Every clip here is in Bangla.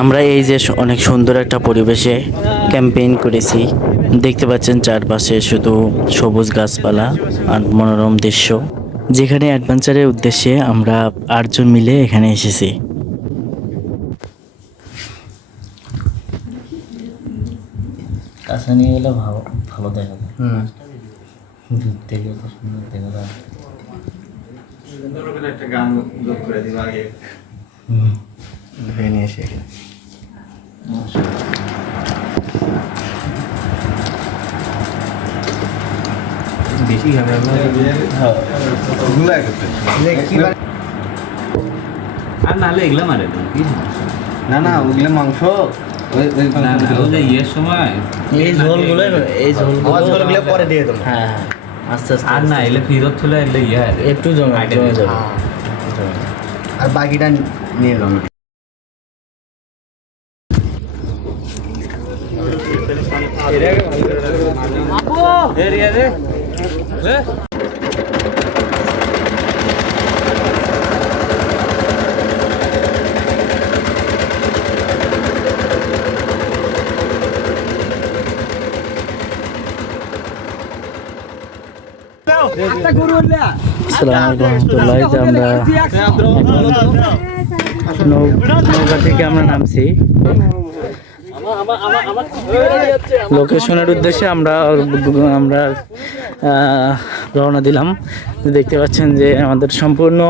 আমরা এই যে অনেক সুন্দর একটা পরিবেশে ক্যাম্পেইন করেছি, দেখতে পাচ্ছেন চারপাশে শুধু সবুজ গাছপালা আর মনোরম দৃশ্য, যেখানে অ্যাডভেঞ্চারের উদ্দেশ্যে আমরা 8 জন মিলে এখানে এসেছি। কাছে নিয়ে গেলে ভালো দেখা যায়। দূর থেকে তো সুন্দর দেখা যায়। একটা গান যোগ করে দিব আগে। ভেনে এসে বেশি আর নাহলে এগুলা মারে না না ওগুলো মাংস ইয়ের সময় এই ঝোলগুলো পরে দিয়ে দেবো। হ্যাঁ আস্তে আস্তে আর না এলে ফিরত চলে এলে ইয়ে একটু জমে যাবে আর বাকিটা নিয়ে যাবো। নৌকা থেকে আমরা নামছি লোকেশনের উদ্দেশ্যে। আমরা রওনা দিলাম। দেখতে পাচ্ছেন যে আমাদের সম্পূর্ণ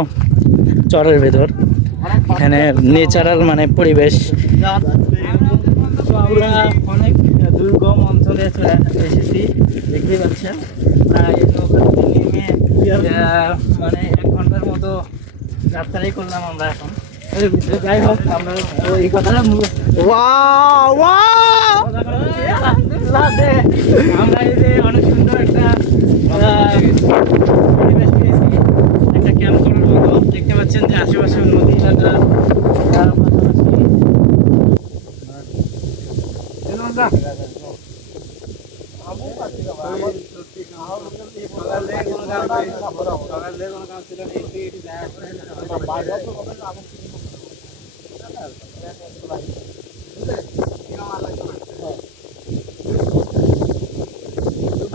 চরের ভেতর, এখানে ন্যাচারাল মানে পরিবেশ। আমরা অনেক দুর্গম অঞ্চলে এসেছি, দেখতে পাচ্ছেন প্রায় নৌকা নেমে মানে 1 ঘন্টার মতো যাত্রাই করলাম আমরা এখন। যাই হোক আমরা এই কথাটা আমরা এই যে অনেক সুন্দর একটা পরিবেশ পেয়েছি, একটা ক্যাম্প করার মতো। দেখতে পাচ্ছেন যে আশেপাশে নদী এলাকা,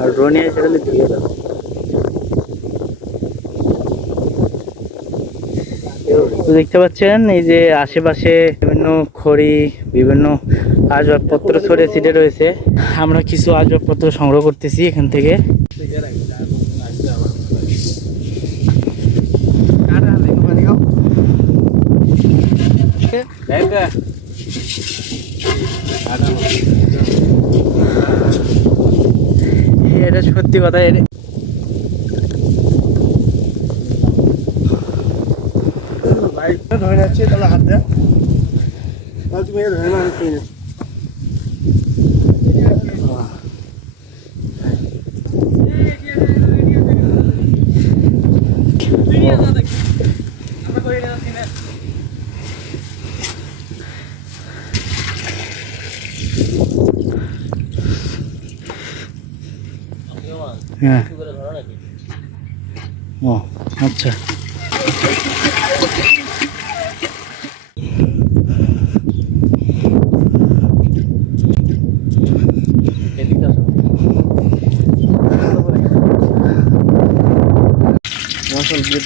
আর রোনিয়া সেখানে দিয়ে দাও। দেখতে পাচ্ছেন এই যে আশেপাশে বিভিন্ন খড়ি, বিভিন্ন আসবাবপত্র ছড়িয়ে ছিটে রয়েছে। আমরা কিছু আসবাবপত্র সংগ্রহ করতেছি এখান থেকে। এটা সত্যি কথা, ধরে যাচ্ছে তাহলে হাত দেয়, তুমি ধরে না হ্যাঁ। ও আচ্ছা,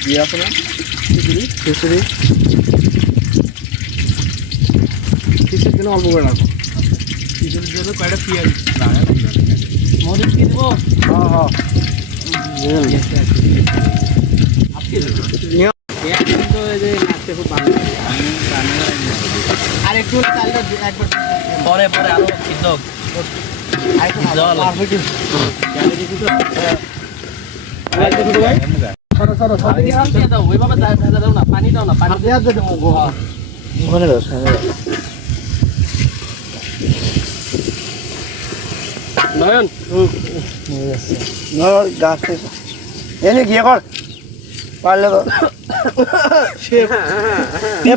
দিয়ে আসো না খিচুড়ি খিচুড়ির জন্য অল্প করে রাখো। খিচুড়ির জন্য কয়টা পেঁয়াজ মরিচ কি দেবো? হ্যাঁ আর একটু পরে পরে আরো পানি দাও না, পানি নয়ন গাছ এনে গিয়ে কর পারলে তো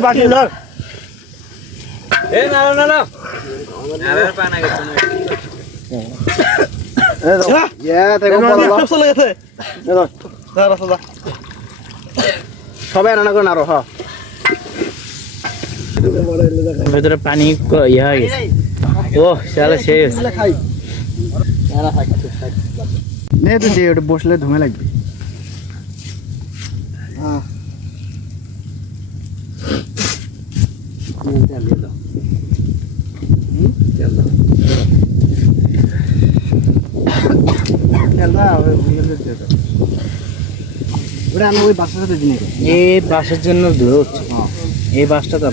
বাকি ধর। সবাই রান্না করেন আরো হ্যাঁ ভেতরে পানি ইয়ে হয়ে গেছে ও শালা শেষ খাই নে তুই দে ওটা বসলে ধুমে লাগবে এই বাসের জন্য ধোয়া হচ্ছে এই বাসটা তো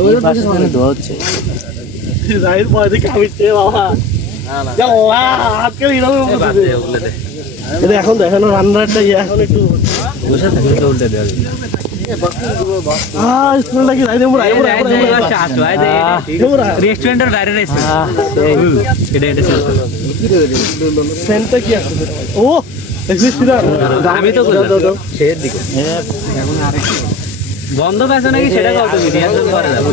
এই বাসের জন্য ধোয়া হচ্ছে এখন দেখেন রান্নাটা এখন একটু বসে থাকলে তো উল্টে দেওয়া রেস্টুরেন্টের বাইরে ও আমি তো শেষের দিকে বন্ধ পেছো নাকি সেটা কত রিহার্সাল করে যাবো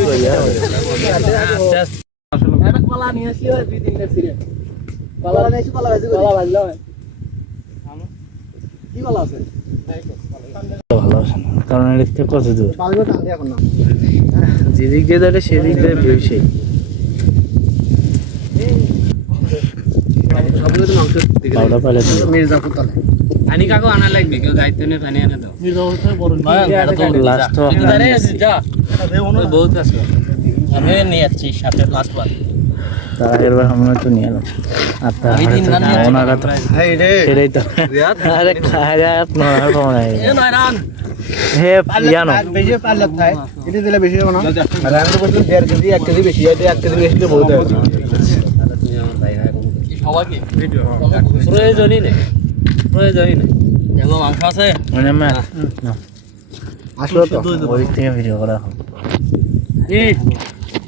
কলা নিয়ে আসি 2-3টা ফিরে কলা নিয়ে কলা ভাজলো কি কলা আছে ভালো আছে না কারণ এর থেকে কত দূর পালগুলো টান দিয়ে এখন না যেদিক দিয়ে ধরে সেদিক দিয়ে ভিউ সেই সবগুলো তো মাংস দিকে পাউডার পালে দিও মির্জাপুর তলে পানি কাকু আনা লাগবে কেউ দায়িত্ব নিয়ে পানি আনা দাও লাস্ট বহুত কাজ করে আমি নিয়ে যাচ্ছি সাথে লাস্ট বার তার আগের বার আমরা তো নিয়ে এলাম আর তার ওনারা তো সেটাই তো আরে খায়া আপনার পাওয়া নাই হে জানো বেশি পারলে থাকে এটা দিলে বেশি হবে না রান্না করতে 1.5 কেজি 1 কেজি বেশি এটা 1 কেজি বেশি বহুত হয় সবাইকে প্রয়োজনই নেই প্রয়োজনই নেই এগুলো মাংস আছে মানে আসলো তো ওই থেকে ভিডিও করা হবে এই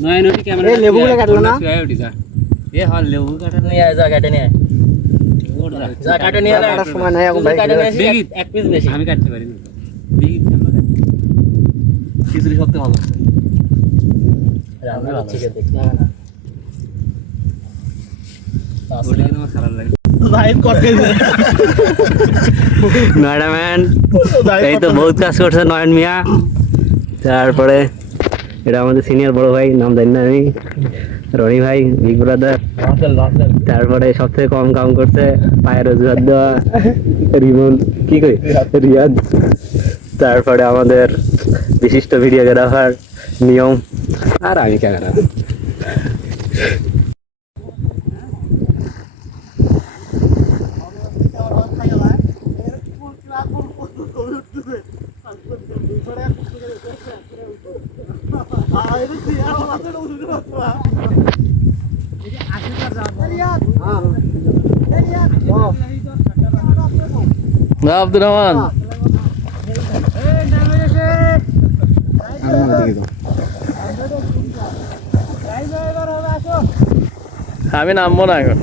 নয় নদী ক্যামেরা এই লেবুগুলো কাটলো না এ হল লেবু কাটা নিয়ে যা কাটে নিয়ে যা কাটে নিয়ে কাটার সময় নাই এখন ভাই দেখি এক পিস বেশি আমি কাটতে পারি না দেখি আমরা কাটতে খিচুড়ি সবতে ভালো আছে রান্না ভালো ঠিক আছে দেখলাম না আসলে আমার খারাপ লাগে লাইভ করতে নয়ডা ম্যান এই তো বহুত কাজ করছে নয়ন মিয়া তারপরে এটা আমাদের সিনিয়র বড় ভাই নাম জানি না আমি রনি ভাই বিগ ব্রাদার তারপরে সবথেকে কম কাম করছে পায়ের রোজগার দেওয়া রিমন কি কই রিয়াদ তারপরে আমাদের বিশিষ্ট ভিডিওগ্রাফার নিয়ম আর আমি ক্যামেরা আব্দুর রহমান আমি নামবো না এখন